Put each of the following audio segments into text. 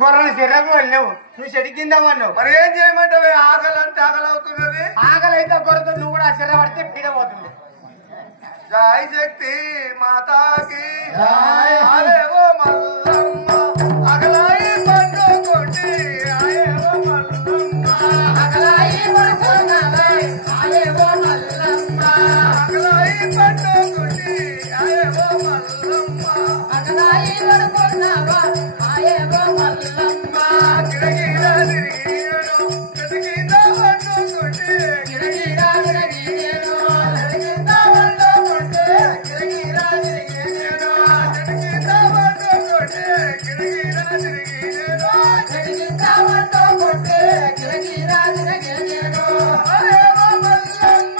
గొర్రెలు చెర్రకు వెళ్ళావు నువ్వు చెడి కింద పడినావు. మరి ఏం చేయమంటావు? ఆకలి అంటే ఆకలి అవుతున్నది. ఆకలి అయితే గొర్రెతో నువ్వు కూడా చెర్ర పడితే పీడ పోతుంది. జై శక్తి మాతాకి ఆలేవో మల్లమ్మ అగలాయి పండు కొట్టి ఆయేవో మల్లమ్మ అగలాయి ఆయేవో మల్లమ్మ అగలాయి పండు కొట్టి ఆయేవో మల్లమ్మ అగలాయి ఆయేవో మల్లమ్మ గిరగిరా తిరిగిను గిరగిరా పండు కొట్టి గిరగిరా తిరిగిను గిరగిరా పండు కొట్టి గిరగిరా తిరిగిను గిరగిరా పండు కొట్టి గిరగిరా తిరిగిను గిరగిరా పండు కొట్టి గిరగిరా తిరిగిను ఆయేవో మల్లమ్మ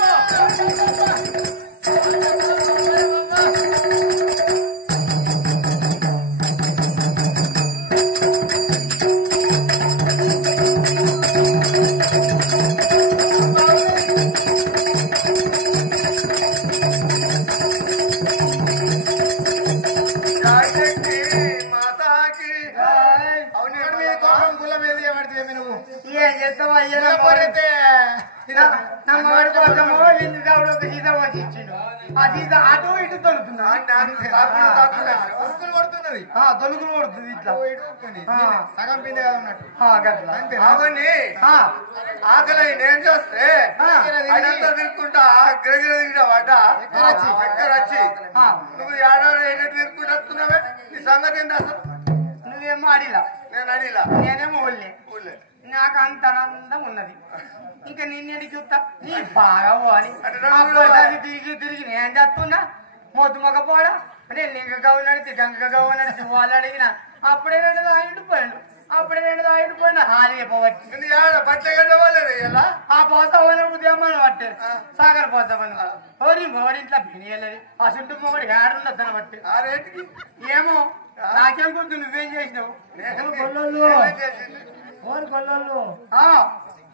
ఏం చేస్తావు అయ్యా నమ్మవాడి కోసమో లింగు కావుడు ఒక సీత వచ్చి ఇచ్చిండు. ఆ సీత అటు ఇటు తొలుతున్నా తొలుకులు పడుతున్నది. తొలుగులు పడుతుంది ఇట్లా సగం పిండి కదా ఉన్నట్టు. అంతే అవన్నీ ఆకలి నేను చూస్తే అదంతా తిరుక్కుంటా గిరగిర తిరిగిన వాట చక్కెర వచ్చి నువ్వు ఏడాది ఏంటంటే తిరుక్కుంటూ వస్తున్నావే. నీ సంగతి ఏంటి అసలు? నువ్వేమో అడిలా నేను అడిలా నేనేమో ఒళ్ళే నాకు అంత ఆనందం ఉన్నది. ఇంకా నిన్నేది చూస్తా నీ బాగా పోవాలి తిరిగి తిరిగి నేను చేస్తున్నా మొద్దు మొగపోడా నేను లింగగా ఉన్నాడు గంగగా ఉన్నాడు వాళ్ళు అడిగిన అప్పుడే 2 తాగిడు పోయాడు. అప్పుడే 2 తాగిడు పోయినా హాలి పోవచ్చు బట్టలు కట్టవాలేదు ఎలా ఆ పోసా పోయిన ఉదయమని పట్టారు సాగర్ పోసా పని ఓరి మొగడి ఇంట్లో బినియలేదు ఆ చుట్టూ మొగడి ఏడుండద్దని బట్టి ఆ రేటుకి ఏమో నాకేం గుర్తు నువ్వేం చేసినావు.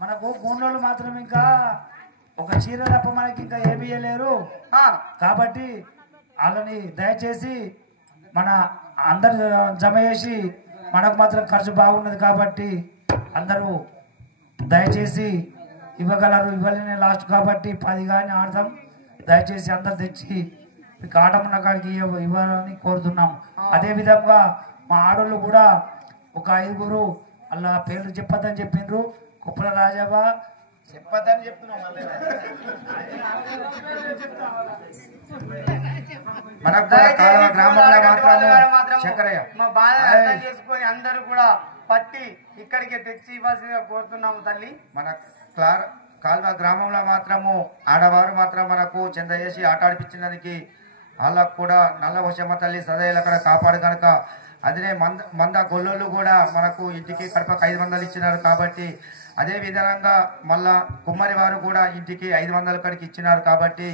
మనకు గోండ్లోళ్ళు మాత్రం ఇంకా ఒక చీర తప్ప మనకి ఇంకా ఏమి ఇయ్యలేరు. కాబట్టి వాళ్ళని దయచేసి మన అందరు జమ చేసి మనకు మాత్రం ఖర్చు బాగున్నది కాబట్టి అందరూ దయచేసి ఇవ్వగలరు. ఇవ్వలేని లాస్ట్ కాబట్టి 10 కానీ ఆడతాం. దయచేసి అందరు తెచ్చి మీకు ఆట ఉన్న కాడికి ఇవ్వాలని కోరుతున్నాం. అదేవిధంగా మా ఆడోళ్ళు కూడా ఒక 5గురు అలా పేర్లు చెప్పొద్దని చెప్పిండ్రు. కుప్పల రాజాబా చెప్పదని చెప్తున్నాం. మా బాధ అర్థం చేసుకొని అందరూ కూడా పట్టి ఇక్కడికి తెచ్చి ఇవ్వాల్సిందిగా కోరుతున్నాము తల్లి. మన కాల్వ గ్రామంలో మాత్రము ఆడవారు మాత్రం మనకు చెంద చేసి ఆట ఆడిపించినందుకు వాళ్ళకు కూడా నల్ల వశమ్మ తల్లి సదైలు అక్కడ కాపాడు కనుక అదే మంద గొల్లోళ్ళు కూడా మనకు ఇంటికి కడపకు 500 ఇచ్చినారు. కాబట్టి అదే విధంగా మళ్ళా కుమ్మరి వారు కూడా ఇంటికి 500 కడికి ఇచ్చినారు. కాబట్టి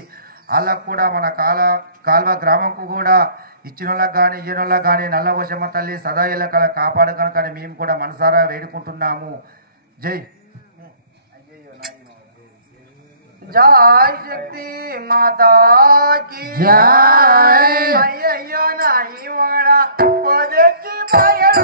వాళ్ళకు కూడా మన కాల్వ గ్రామంకు కూడా ఇచ్చిన వాళ్ళకి కానీ ఇయ్యన వాళ్ళకి కానీ నల్ల వశమ్మ తల్లి సదాయిల కాపాడు కనుక మేము కూడా మనసారా వేడుకుంటున్నాము. జై జై శక్తి మాతాకి జై. అయ్యయ్యో నాయి వాడా పోదెక్కి పోయడు